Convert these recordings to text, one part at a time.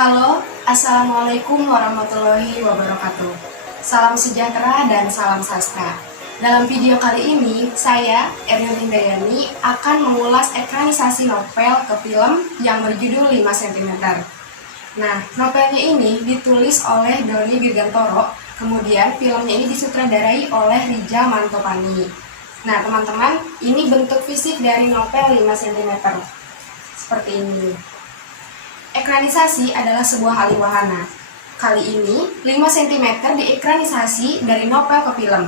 Halo, Assalamualaikum warahmatullahi wabarakatuh. Salam sejahtera dan salam sastra. Dalam video kali ini, saya, Eril Hindayani, akan mengulas ekranisasi novel ke film yang berjudul 5 cm. Nah, novelnya ini ditulis oleh Doni Dirgantoro, kemudian filmnya ini disutradarai oleh Rijal Mantopani. Nah, teman-teman, ini bentuk fisik dari novel 5 cm. Seperti ini. Ekranisasi adalah sebuah alih wahana. Kali ini, 5 cm diekranisasi dari novel ke film.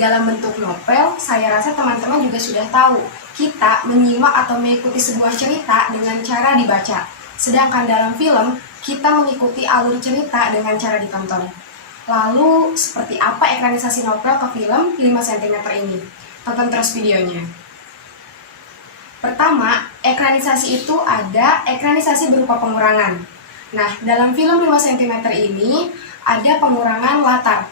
Dalam bentuk novel, saya rasa teman-teman juga sudah tahu, kita menyimak atau mengikuti sebuah cerita dengan cara dibaca. Sedangkan dalam film, kita mengikuti alur cerita dengan cara ditonton. Lalu, seperti apa ekranisasi novel ke film 5 cm ini? Tonton terus videonya. Pertama, ekranisasi itu ada ekranisasi berupa pengurangan. Nah, dalam film 5 cm ini ada pengurangan latar.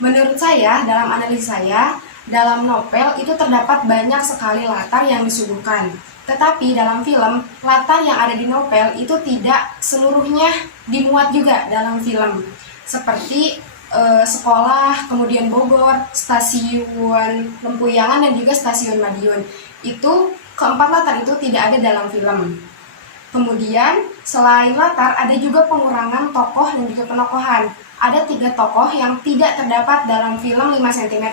Menurut saya, dalam analisis saya, dalam novel itu terdapat banyak sekali latar yang disuguhkan. Tetapi dalam film, latar yang ada di novel itu tidak seluruhnya dimuat juga dalam film. Seperti sekolah, kemudian Bogor, stasiun Lempuyangan, dan juga stasiun Madiun. Itu keempat latar itu tidak ada dalam film. Kemudian, selain latar, ada juga pengurangan tokoh dan juga penokohan. Ada 3 tokoh yang tidak terdapat dalam film 5 cm.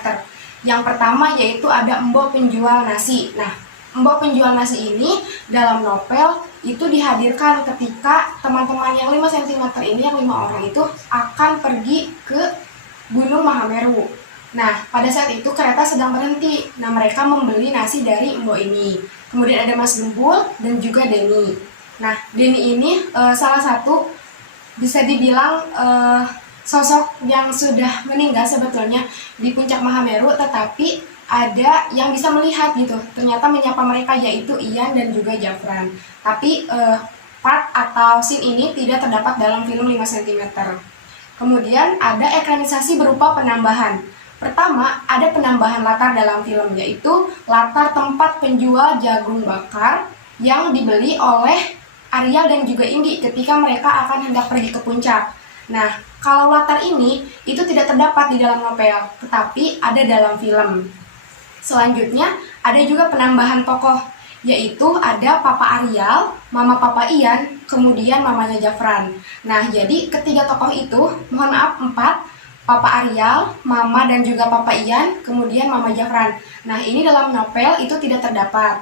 Yang pertama yaitu ada Mbok penjual nasi. Nah, Mbok penjual nasi ini dalam novel itu dihadirkan ketika teman-teman yang 5 cm ini, yang 5 orang itu akan pergi ke Gunung Mahameru. Nah, pada saat itu kereta sedang berhenti. Nah, mereka membeli nasi dari Mbok ini. Kemudian ada Mas Gembul dan juga Denny. Nah, Denny ini salah satu bisa dibilang sosok yang sudah meninggal sebetulnya di puncak Mahameru, tetapi ada yang bisa melihat gitu. Ternyata menyapa mereka, yaitu Ian dan juga Jafran. Tapi part atau scene ini tidak terdapat dalam film 5 cm. Kemudian ada ekranisasi berupa penambahan. Pertama, ada penambahan latar dalam film, yaitu latar tempat penjual jagung bakar yang dibeli oleh Ariel dan juga Indi ketika mereka akan hendak pergi ke puncak. Nah, kalau latar ini itu tidak terdapat di dalam novel, tetapi ada dalam film. Selanjutnya, ada juga penambahan tokoh, yaitu ada Papa Ariel, Mama Papa Ian, kemudian mamanya Jafran. Nah, jadi ketiga tokoh itu, mohon maaf 4, Papa Ariel, Mama dan juga Papa Ian, kemudian Mama Jafran. Nah, ini dalam novel itu tidak terdapat.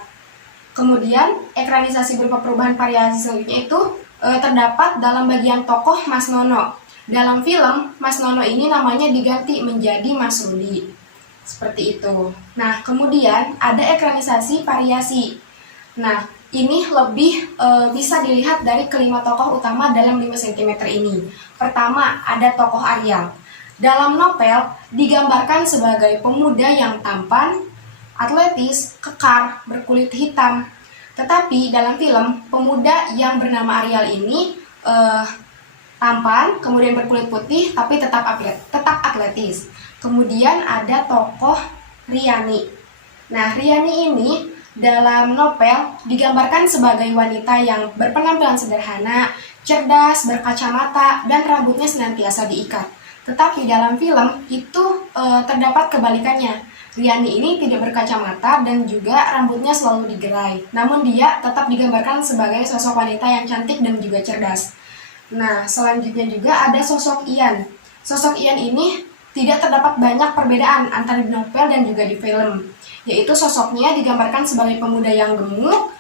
Kemudian, ekranisasi berupa perubahan variasi selanjutnya itu terdapat dalam bagian tokoh Mas Nono. Dalam film, Mas Nono ini namanya diganti menjadi Mas Rudi. Seperti itu. Nah, kemudian ada ekranisasi variasi. Nah, ini lebih bisa dilihat dari kelima tokoh utama dalam 5 cm ini. Pertama, ada tokoh Ariel. Dalam novel, digambarkan sebagai pemuda yang tampan, atletis, kekar, berkulit hitam. Tetapi dalam film, pemuda yang bernama Ariel ini tampan, kemudian berkulit putih, tapi tetap atletis. Kemudian ada tokoh Riani. Nah, Riani ini dalam novel digambarkan sebagai wanita yang berpenampilan sederhana, cerdas, berkacamata, dan rambutnya senantiasa diikat. Tetapi dalam film itu terdapat kebalikannya. Riani ini tidak berkacamata dan juga rambutnya selalu digerai. Namun dia tetap digambarkan sebagai sosok wanita yang cantik dan juga cerdas. Nah, selanjutnya juga ada sosok Ian. Sosok Ian ini tidak terdapat banyak perbedaan antara di novel dan juga di film. Yaitu sosoknya digambarkan sebagai pemuda yang gemuk,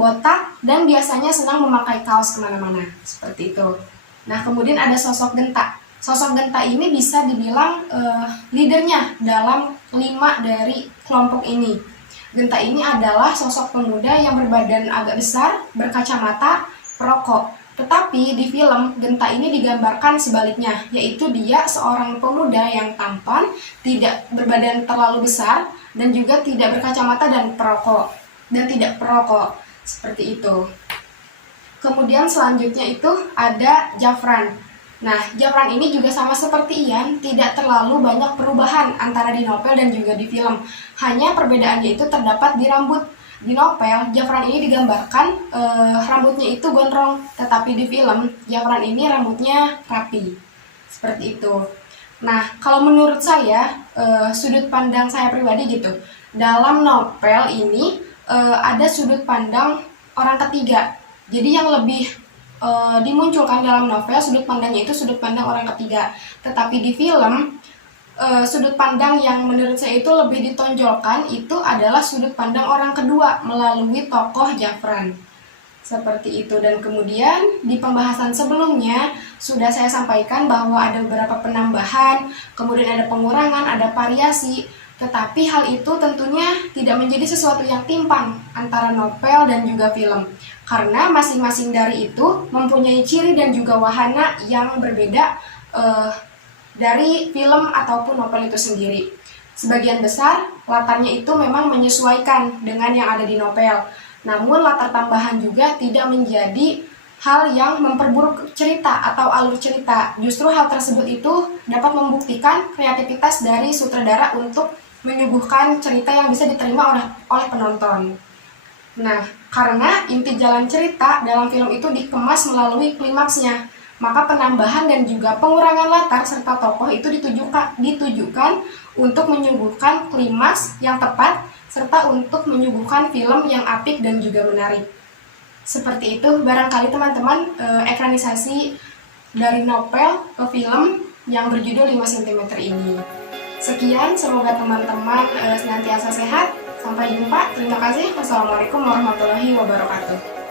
botak, dan biasanya senang memakai kaos kemana-mana. Seperti itu. Nah, kemudian ada sosok Genta. Sosok Genta ini bisa dibilang leadernya dalam 5 dari kelompok ini. Genta ini adalah sosok pemuda yang berbadan agak besar, berkacamata, perokok. Tetapi di film, Genta ini digambarkan sebaliknya, yaitu dia seorang pemuda yang tampan, tidak berbadan terlalu besar, dan juga tidak berkacamata dan tidak perokok. Seperti itu. Kemudian selanjutnya itu ada Jafran. Nah, Jafran ini juga sama seperti Ian, tidak terlalu banyak perubahan antara di novel dan juga di film. Hanya perbedaannya itu terdapat di rambut. di novel Zafran ini digambarkan rambutnya itu gondrong, tetapi di film Zafran ini rambutnya rapi. Seperti itu. Nah, kalau menurut saya sudut pandang saya pribadi gitu. Dalam novel ini ada sudut pandang orang ketiga. Jadi yang lebih dimunculkan dalam novel sudut pandangnya itu sudut pandang orang ketiga. Tetapi di film sudut pandang yang menurut saya itu lebih ditonjolkan itu adalah sudut pandang orang kedua melalui tokoh Zafran. Seperti itu. Dan kemudian di pembahasan sebelumnya sudah saya sampaikan bahwa ada beberapa penambahan, kemudian ada pengurangan, ada variasi. Tetapi hal itu tentunya tidak menjadi sesuatu yang timpang antara novel dan juga film. Karena masing-masing dari itu mempunyai ciri dan juga wahana yang berbeda dari film ataupun novel itu sendiri. Sebagian besar latarnya itu memang menyesuaikan dengan yang ada di novel. Namun latar tambahan juga tidak menjadi hal yang memperburuk cerita atau alur cerita. Justru hal tersebut itu dapat membuktikan kreativitas dari sutradara untuk menyuguhkan cerita yang bisa diterima oleh penonton. Nah, karena inti jalan cerita dalam film itu dikemas melalui klimaksnya, maka penambahan dan juga pengurangan latar serta tokoh itu ditujukan untuk menyuguhkan klimaks yang tepat serta untuk menyuguhkan film yang apik dan juga menarik. Seperti itu, barangkali teman-teman ekranisasi dari novel ke film yang berjudul 5 cm ini. Sekian, semoga teman-teman senantiasa sehat. Sampai jumpa, terima kasih. Wassalamualaikum warahmatullahi wabarakatuh.